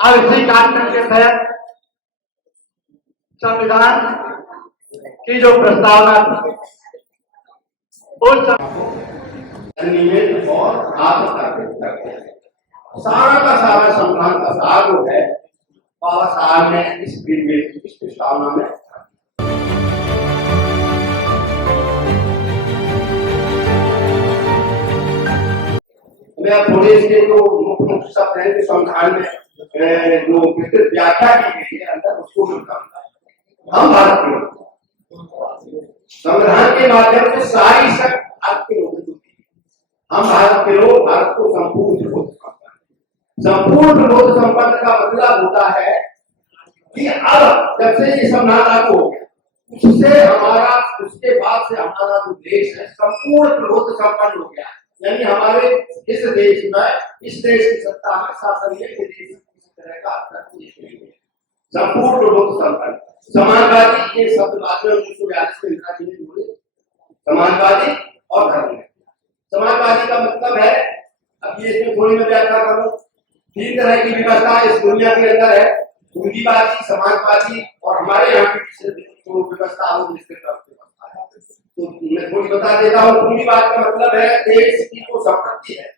अब इसी कार्यक्रम के तहत संविधान की जो प्रस्तावना थी उस नियमित और आत्मसात करते हैं। सारा का सारा संविधान का सार जो है बाबा साहब ने इस प्रस्तावना में मैं थोड़े इसके जो मुख्य मुख्य शब्द हैं जो संविधान में जो विस्तृत व्याख्या की गई है अंदर उसको मैं बताऊंगा। हम भारत के संविधान के माध्यम से सारी शक्ति आपके लोगों को हम भारत के लोग भारत को संपूर्ण विरोध संपूर्ण विरोध संपन्न का मतलब होता है कि अब जब से ये संविधान लागू हो गया उससे हमारा उसके बाद से हमारा जो देश है संपूर्ण विरोध संपन्न हो गया। यानी हमारे इस देश में इस देश की सत्ता में शासन में किसी तरह का संपूर्ण विरोध संपन्न समाजवादी ये शब्द बाद में 1942 में इंदिरा जी ने बोले समाजवादी और धर्म। समाजवादी का मतलब है अब ये इसमें थोड़ी मैं व्याख्या करूं तीन तरह की व्यवस्था इस दुनिया के अंदर है पूंजीवादी समाजवादी और हमारे यहाँ की जो व्यवस्था हो जिसके तरफ तो मैं थोड़ी बता देता हूँ। पूंजीवाद का मतलब है देश की जो संपत्ति है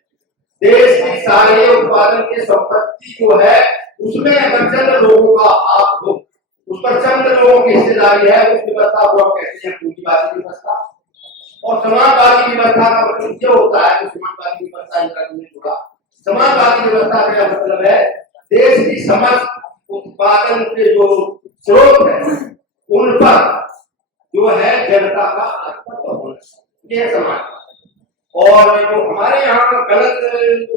देश की सारे उत्पादन की संपत्ति जो है उसमें अगर चंद लोगों का हाथ हो उस पर चंद लोगों की हिस्सेदारी है उस व्यवस्था को हम कहते हैं पूंजीवादी व्यवस्था। और समाजवादी व्यवस्था का मतलब ये होता है कि समाजवादी व्यवस्था इंदिरा जी ने जोड़ा। समाजवादी व्यवस्था का मतलब है देश की समस्त उत्पादन के जो स्रोत है उन पर जो है जनता का आधिपत्य होना ये समाज। और जो हमारे यहाँ गलत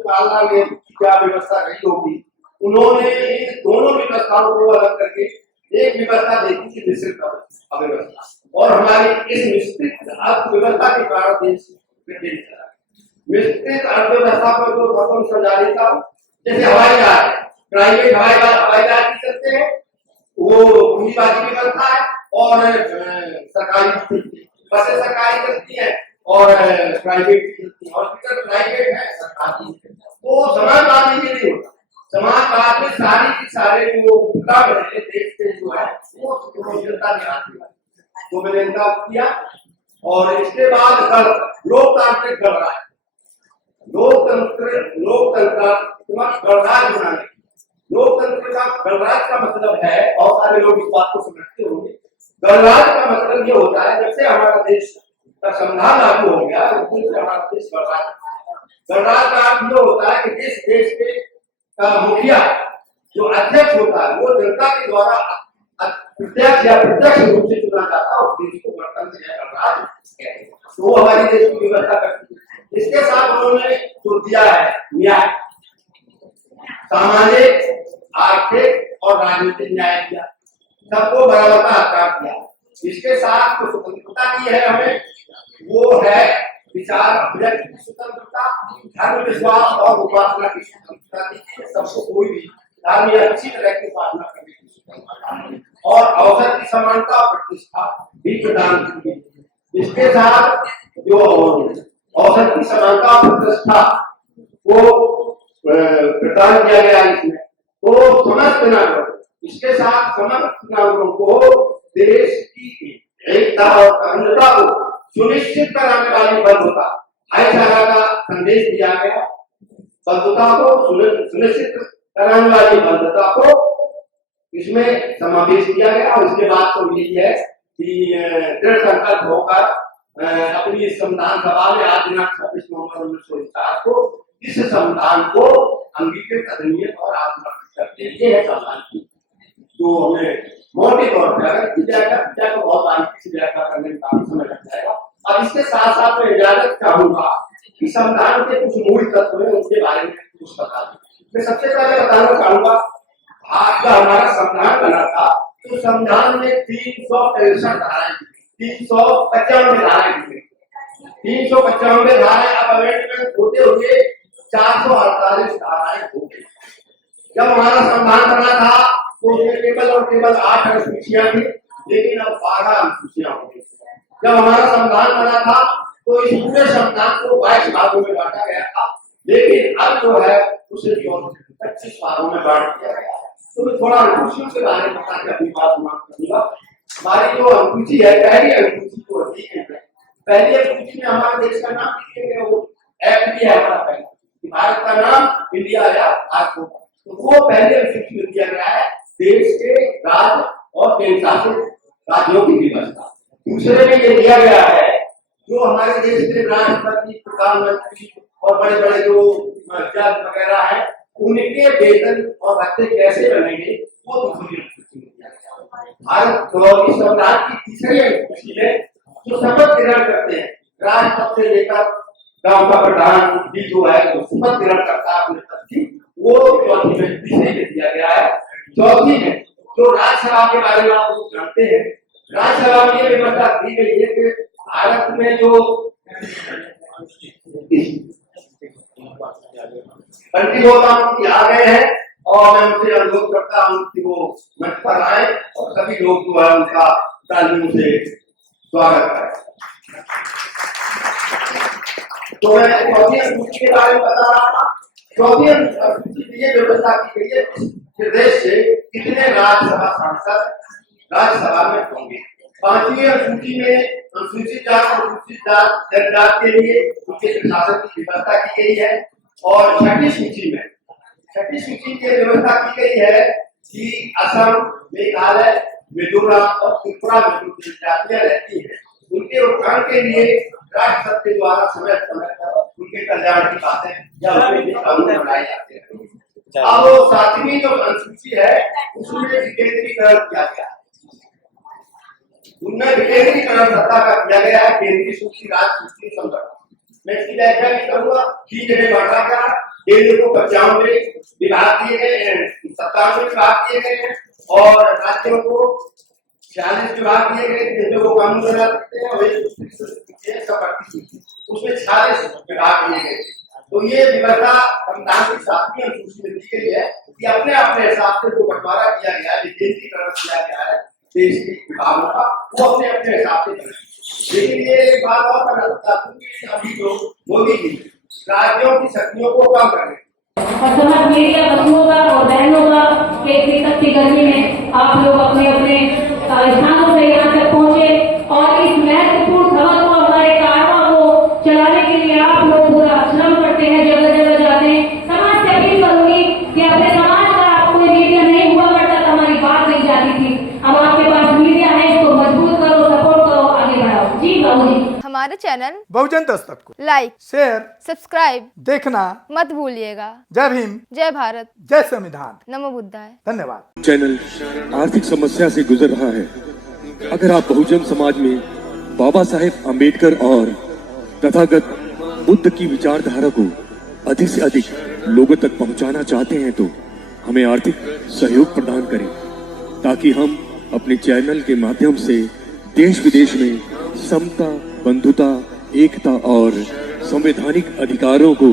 पालना में क्या व्यवस्था रही होगी उन्होंने इन दोनों व्यवस्थाओं को अलग करके एक व्यवस्था देखी थी मिश्रित अर्थव्यवस्था और हमारी इस मिश्रित अर्थव्यवस्था के कारण देश मिश्रित अर्थव्यवस्था पर जो प्रथम संचालित था जैसे हवाई जहाज प्राइवेट हवाई जहाज की चलते हैं वो पूंजीवादी व्यवस्था है और सरकारी बसें सरकारी चलती है और प्राइवेट चलती है हॉस्पिटल प्राइवेट है सरकारी तो समाजवादी के लिए होता समाजवाद में सारी की सारे जो उपक्रम है देश के जो है वो जनता ने आती है तो मैंने इनका किया। और इसके बाद लोकतांत्रिक गणराज्य लोकतंत्र गणराज्य बनाने लोकतंत्र का गणराज्य का मतलब है और सारे लोग इस बात को समझते होंगे। गणराज्य का मतलब ये होता है जब से हमारा देश का संविधान लागू हो गया उस दिन से हमारा देश गणराज्य का अर्थ ये होता है कि जिस देश के मुखिया जो अध्यक्ष होता है वो जनता के द्वारा प्रत्यक्ष या प्रत्यक्ष रूप से चुना जाता है और देश को गणतंत्र या गणराज्य तो वो हमारी देश की व्यवस्था करती है। इसके साथ उन्होंने जो दिया है न्याय सामाजिक आर्थिक और राजनीतिक न्याय दिया सबको बराबर का अधिकार दिया। इसके साथ जो स्वतंत्रता दी है हमें वो है विचार अभिव्यक्ति की स्वतंत्रता धर्म विश्वास और उपासना की स्वतंत्रता दी है। सबको कोई भी धर्म या अच्छी तरह की उपासना करने की स्वतंत्रता और अवसर की समानता और प्रतिष्ठा भी प्रदान की है। इसके साथ जो अवसर की समानता और प्रतिष्ठा को प्रदान किया गया इसमें तो समस्त नागरिक इसके साथ समस्त नागरिकों को देश की एकता और अखंडता को सुनिश्चित कराने वाली बंधुता भाईचारा का संदेश दिया गया। बंधुता को सुनिश्चित कराने वाली बंधुता को इसमें समावेश किया गया। और इसके बाद तो यही है कि दृढ़ संकल्प होकर अपनी संविधान सभा में आज दिनांक 26 नवंबर 1947 को इस संविधान को अंगीकृत अधिनियम और आत्मसात करते हैं। ये है संविधान की जो हमें मोटे तौर पर अगर व्याख्या तो बहुत बारीकी से व्याख्या करने में काफी समय लग जाएगा। अब इसके साथ साथ मैं इजाजत चाहूंगा कि संविधान के कुछ मूल तत्व हैं उसके बारे में कुछ बता दूं। मैं सबसे पहले बताना चाहूंगा आज का हमारा संविधान बना था तो संविधान में 363 धाराएं 395 धाराएं 395 धाराएं अब अमेंडमेंट होते हुए 448 धाराएं हो गई। जब हमारा संविधान बना था तो उसमें केवल और केवल 8 अनुसूचियां थी लेकिन अब 12 अनुसूचियां हो गई। जब हमारा संविधान बना था तो इस पूरे संविधान को 22 भागों में बांटा गया था लेकिन अब जो है उसे 25 भागों में बांट दिया गया है। तो मैं थोड़ा अंकुशियों के बारे में बताकर अपनी बात समाप्त करूंगा। हमारी जो अंकुची है, पहली अंकुची को अधिक है, पहली अंकुची में हमारे देश का नाम लिखे गए, वो एक्ट भी है हमारा पहला कि भारत का नाम इंडिया या भारत होगा, तो वो पहले अनुसूची में दिया गया है देश के राज्य और केंद्र शासित राज्यों की व्यवस्था। दूसरे में ये दिया गया है जो हमारे देश के राष्ट्रपति, प्रधानमंत्री और बड़े बड़े जो जज वगैरह है, उनके वेतन और भत्ते कैसे बनेंगे वो दूसरी अनुसूची में दिया गया। भारत की संविधान की तीसरी अनुसूची है जो शपथ ग्रहण करते हैं, राष्ट्रपति से लेकर गांव का प्रधान भी जो है वो शपथ ग्रहण करता है अपने पद की, वो चौथी में तीसरे में दिया गया है। चौथी में जो राज्यसभा के बारे में आप लोग जानते हैं, राज्यसभा में यह व्यवस्था दी गई है कि भारत में जो कंट्री आ गए हैं और मैं उनसे अनुरोध करता हूं कि वो मंच पर आए और सभी लोग जो है उनका तालियों से स्वागत करें। तो मैं चौथी अनुसूची के बारे में बता रहा था। चौथी अनुसूची में ये व्यवस्था की गई है कि देश से कितने राज्यसभा सांसद राज्यसभा में होंगे। पांचवी अनुसूची में अनुसूचित जाति और अनुसूचित जनजाति के लिए उनके प्रशासन की व्यवस्था की गई है। और छठी सूची की व्यवस्था की गई है कि असम, मेघालय, मिजोरम और त्रिपुरा में जो जनजातियां रहती हैं उनके उत्थान के लिए राष्ट्रपति के द्वारा समय समय पर उनके कल्याण की बातें या उनके लिए कानून बनाए जाते हैं। अब सातवीं जो अनुसूची है उसमें विकेंद्रीकरण किया गया है, उनमें विकेंद्रीकरण सत्ता का किया गया है, केंद्रीय सूची, राज्य सूची, संगठन। मैं इसकी व्याख्या नहीं करूंगा। 3 जगह बांटा गया, केंद्र को 95 विभाग दिए गए, 57 विभाग दिए गए हैं और राज्यों को 46 विभाग दिए गए जिनमें वो कानून बना सकते हैं और उसमें 46 विभाग दिए गए। तो ये व्यवस्था संविधान की 7वीं अनुसूची में दी गई है कि अपने अपने हिसाब से जो बंटवारा किया गया है, विकेंद्रीकरण किया गया है देश के विभागों का, वो अपने अपने हिसाब से करें। लेकिन ये एक बात और करना चाहता हूँ कि अभी जो मोदी जी राज्यों की शक्तियों को कम करें और समाज मीडिया बच्चों का और बहनों का दिक्कत की गर्मी में आप लोग अपने अपने स्थानों से यहाँ तक पहुँचे और इस महत्वपूर्ण खबर को, हमारे कारवां को चलाने के लिए आप लोग पूरा श्रम करते हैं, जगह जगह जाते हैं। समाज से अपील करूंगी कि अपने समाज का कोई मीडिया नहीं हुआ करता तो हमारी बात नहीं जाती थी। अब आपके पास मीडिया है, इसको मजबूत करो, सपोर्ट करो, आगे बढ़ाओ। जी बाबू जी। हमारे चैनल बहुजन दस्तक को लाइक, शेयर, सब्सक्राइब देखना मत भूलिएगा। जय भीम, जय भारत, जय संविधान, नमो बुद्धाय। धन्यवाद। चैनल आर्थिक समस्या से गुजर रहा है। अगर आप बहुजन समाज में बाबा साहेब आम्बेडकर और तथागत बुद्ध की विचारधारा को अधिक से अधिक लोगों तक पहुंचाना चाहते हैं तो हमें आर्थिक सहयोग प्रदान करें ताकि हम अपने चैनल के माध्यम से देश विदेश में समता, बंधुता, एकता और संवैधानिक अधिकारों को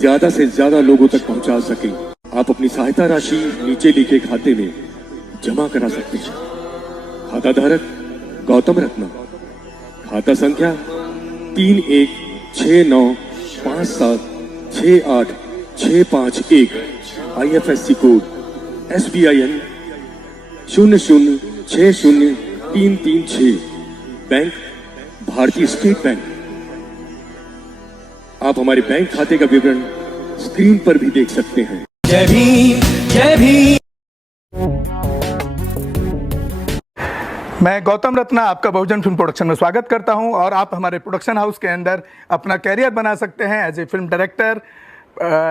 ज्यादा से ज्यादा लोगों तक पहुंचा सकें। आप अपनी सहायता राशि नीचे लिखे खाते में जमा करा सकते हैं। खाता धारक गौतम रत्ना, खाता संख्या 3169576865 IFSC कोड SBIN 0060336, बैंक भारतीय स्टेट बैंक। आप हमारे बैंक खाते का विवरण स्क्रीन पर भी देख सकते हैं। जय भीम, जय भीम। मैं गौतम रत्ना आपका बहुजन फिल्म प्रोडक्शन में स्वागत करता हूं और आप हमारे प्रोडक्शन हाउस के अंदर अपना कैरियर बना सकते हैं as a film director,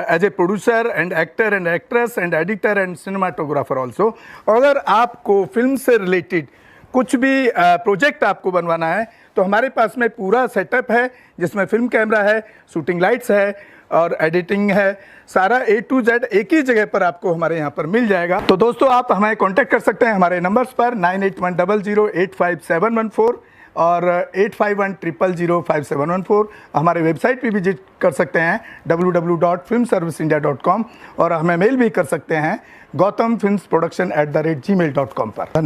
as a producer and actor and actress and editor and cinematographer also. अगर आपको फिल्म से रिलेटेड कुछ भी प्रोजेक्ट आपको बनवाना है तो हमारे पास में पूरा सेटअप है जिसमें फिल्म कैमरा है, शूटिंग लाइट्स है और एडिटिंग है। सारा A to Z एक ही जगह पर आपको हमारे यहाँ पर मिल जाएगा। तो दोस्तों आप हमें कांटेक्ट कर सकते हैं हमारे नंबर्स पर 9810085714 और 8510005714। हमारे वेबसाइट पे विजिट कर सकते हैं www.filmserviceindia.com और हमें मेल भी कर सकते हैं gautamfilmsproduction@gmail.com पर। धन्यवाद।